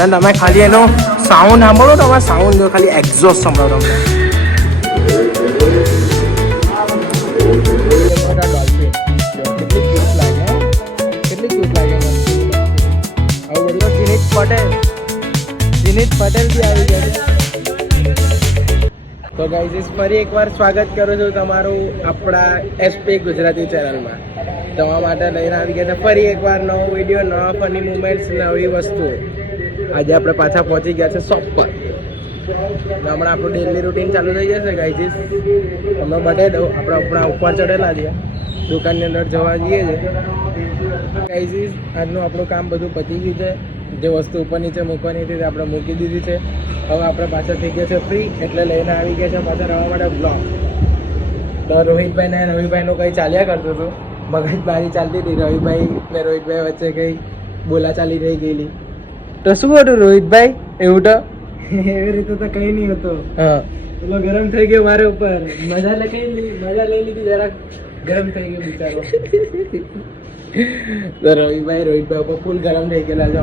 અને તમે ખાલી એનો સાઉન્ડ સાંભળો તો તમારે સાઉન્ડ ખાલી એક્ઝોસ્ટ સંભળાવો તમને. જીનીત પટેલ બી આવી ગયા. તો ગાઈઝ ફરી એકવાર સ્વાગત કરું છું તમારું આપણા એસપી ગુજરાતી ચેનલમાં. તમારા માટે લઈને આવી ગયા છે ફરી એકવાર નવો વિડીયો, નવા ફની મુમેન્ટ્સ, નવી વસ્તુઓ. આજે આપણે પાછા પહોંચી ગયા છે શોપ પર. હમણાં આપણું ડેલી રૂટીન ચાલુ થઈ જશે ગાઈઝ. તમને બતાવી દઉં, આપણે આપણા ઉપર ચડેલા છીએ, દુકાનની અંદર જવા જઈએ છે ગાઈઝ. આજનું આપણું કામ બધું પતી ગયું છે. જે વસ્તુ ઉપર નીચે મૂકવાની હતી તે આપણે મૂકી દીધી છે. હવે આપણે પાછા થઈ ગયા છે ફ્રી, એટલે લઈને આવી ગયા છે પાછા રમવા માટે બ્લોગ. તો રોહિતભાઈ ને રવિભાઈનું કંઈ ચાલ્યા કરતું હતું, મગજમારી ચાલતી હતી. રવિભાઈ ને રોહિતભાઈ વચ્ચે કંઈ બોલાચાલી રહી ગયેલી. તો શું હતું રોહિતભાઈ? એવું તો એવી રીતે તો કંઈ નહીં હતું. હા, પેલો ગરમ થઈ ગયો મારે ઉપર. મજા લઈ લીધી, જરાક ગરમ થઈ ગયો બિચારો. તો રવિભાઈ રોહિતભાઈ ઉપર ફૂલ ગરમ થઈ ગયેલા છે.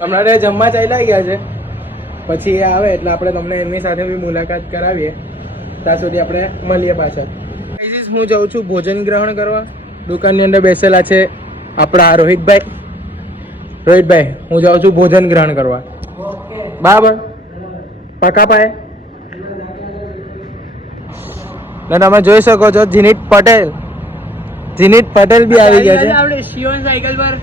હમણાં જમવા ચાલ્યા ગયા છે. પછી એ આવે એટલે આપણે તમને એમની સાથે બી મુલાકાત કરાવીએ. ત્યાં સુધી આપણે મળીએ પાછા. હું જાઉં છું ભોજન ગ્રહણ કરવા. દુકાનની અંદર બેસેલા છે આપણા રોહિતભાઈ. રોહિતભાઈ, હું જાઉં છું ભોજન ગ્રહણ કરવા. બરાબર, પાકા પાયે. તમે જોઈ શકો છો જીનીત પટેલ બી આવી ગયા છે. આપણે શિવન સાયકલ પર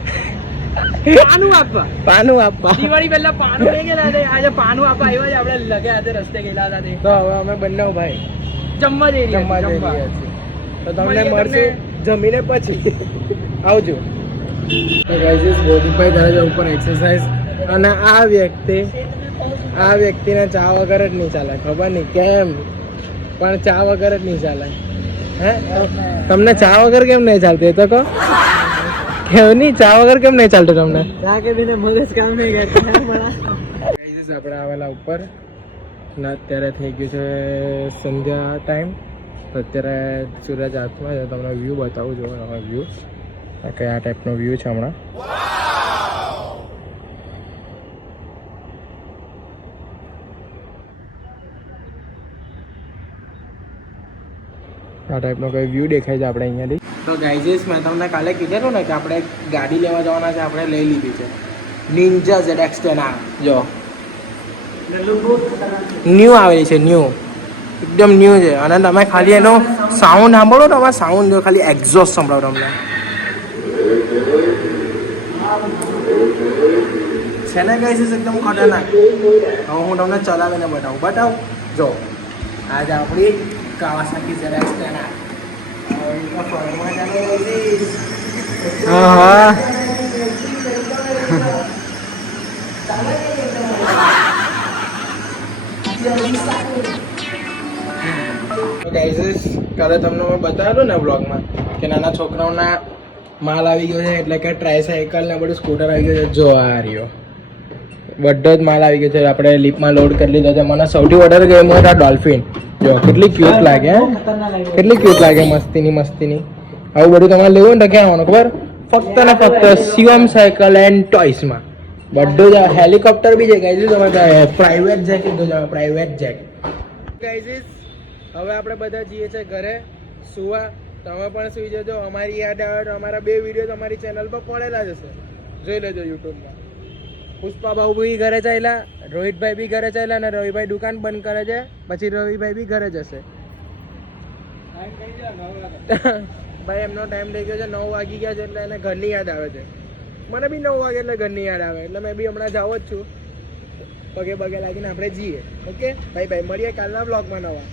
પાનું આપવા દિવાળી પહેલા પાનું લઈ ગયેલા હતા. આજે પાનું આપવા આવ્યા છે. આપણે લગે આજે રસ્તે ગયેલા હતા. તો હવે અમે બંને ભાઈ જમવા જઈ રહ્યા છીએ. તો તમને મળશું જમીને પછી. આવજો. તો ગાઈઝ, બોડીભાઈ કરે છે ઉપર એક્સરસાઇઝ. અને આ વ્યક્તિને ચા વગર જ નહીં ચાલે. ખબર નહીં કેમ, પણ ચા વગર જ નહીં ચાલે. હે, તમને ચા વગર કેમ નહીં ચાલતી? તો કહો. કેમ નહીં, ચા વગર કેમ નહીં ચાલતું તમને? ચા કે બિના મગજ કામ નહીં કરતું. આપણે આવેલા ઉપર ને અત્યારે થઈ ગયું છે સંધ્યા ટાઈમ. તો અત્યારે સૂરજ હાથમાં છે. તમને વ્યૂ બતાવું છું. વ્યૂ આ ટાઈપનો વ્યૂ છે હમણાં. આ ટાઈપનો કોઈ વ્યૂ દેખાય છે આપણે અહીંયાથી. તો ગાઈઝ, મેં તમને કાલે કીધેલું ને કે આપણે ગાડી લેવા જવાના છે. આપણે લઈ લીધી છે નિન્જા ZX10. જો ન્યૂ આવેલી છે, ન્યૂ, એકદમ ન્યૂ છે. અને તમે ખાલી એનો સાઉન્ડ સાંભળો તો તમારે સાઉન્ડ ખાલી એક્ઝોસ્ટ સંભળાવો તમને. છે ને ગાઈઝ એકદમ ખતરનાક. હવે હું તમને ચલાવીને બતાવું. જો આજે આપણી કાવાસાકી ZX10. હા, કાલે તમને મેં બતાવેલું ને બ્લોગમાં કે નાના છોકરાઓના માલ આવી ગયો છે. એટલે કે ટ્રાયસાયકલ ને બધું સ્કૂટર આવી ગયું છે. જો આ રહ્યો બધો જ માલ આવી ગયો છે. આપણે લીપમાં લોડ કરી લીધો છે. મને સૌથી વધારે ગેમ હોય ડોલ્ફિન. જો કેટલી ક્યુટ લાગે, કેટલી ક્યુટ લાગે. મસ્તીની. આવું બધું તમારે લેવું ને તો ક્યાં આવવાનું ખબર? ફક્ત ને ફક્ત શિવમ સાયકલ એન્ડ ટોયસમાં. બધું જ. હેલિકોપ્ટર બી છે ગાઈઝ. તમારે પ્રાઇવેટ જેટ કીધું છે, પ્રાઇવેટ જેટ. ગાઈઝ, હવે આપણે બધા જઈએ છીએ ઘરે સુવા. તમે પણ સુઈ જજો. અમારી યાદ આવે તો અમારા 2 વિડીયો તમારી ચેનલ પર પડેલા જ હશે, જોઈ લેજો યુટ્યુબમાં. પુષ્પા બાબુ બી ઘરે ચાલ્યા, રોહિતભાઈ બી ઘરે ચાલ્યા, અને રવિભાઈ દુકાન બંધ કરે છે. પછી રવિભાઈ બી ઘરે જશે. ભાઈ એમનો ટાઈમ થઈ ગયો છે, 9 વાગી ગયા છે. એટલે એને ઘરની યાદ આવે છે. મને બી 9 વાગે એટલે ઘરની યાદ આવે. એટલે મેં બી હમણાં જાવ જ છું. પગે લાગીને આપણે જઈએ. Okay, bye bye. મળીએ કાલના બ્લોગમાં નવા.